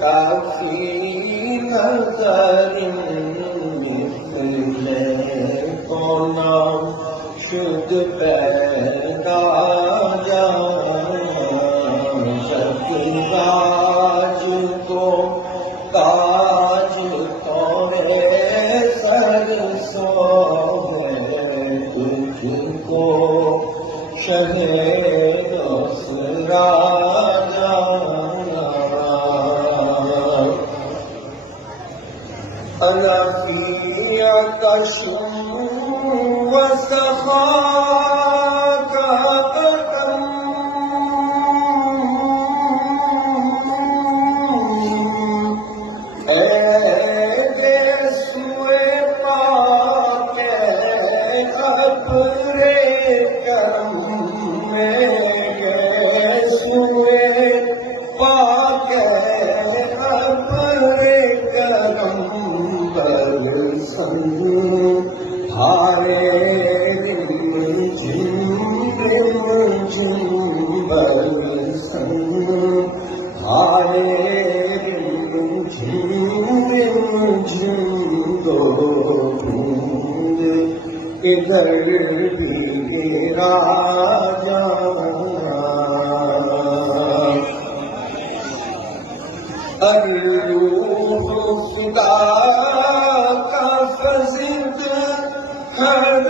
کافی نظر مثل کو نام شد پیدا راج کو تاج تو سر سو ہے تجھ کو شہد راجا انا فی عطشٍ وسخاء قدم ادھر بھی راجا الروح فدا کا فزد ہر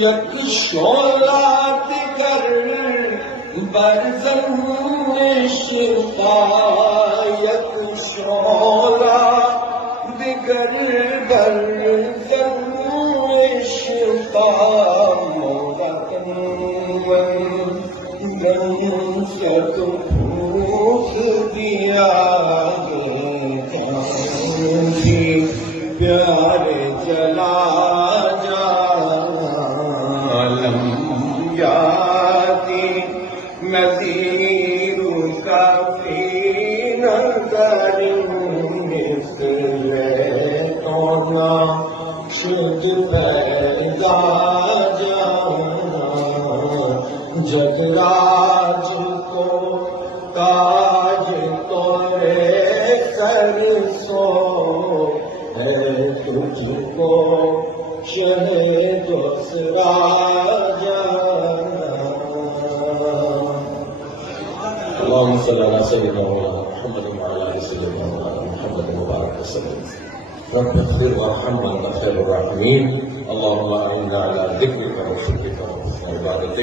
یک شعلہ دیگر برزن شفا یک شعلہ دیگر برزن شفا بھوک دیا پیار جلا جالم یادی نذیر کا فی نظر مثل تو نام شد پیدا جگراج کو تاج تورے سر سو ہے تجھ کو شہد راجا اللهم صل على سيدنا محمد وعلى ال سيدنا محمد مبارك وسلم رب اغفر وارحم وانت خير الراحمين اللهم اعنا على ذكرك وشكرك وحسن عبادتك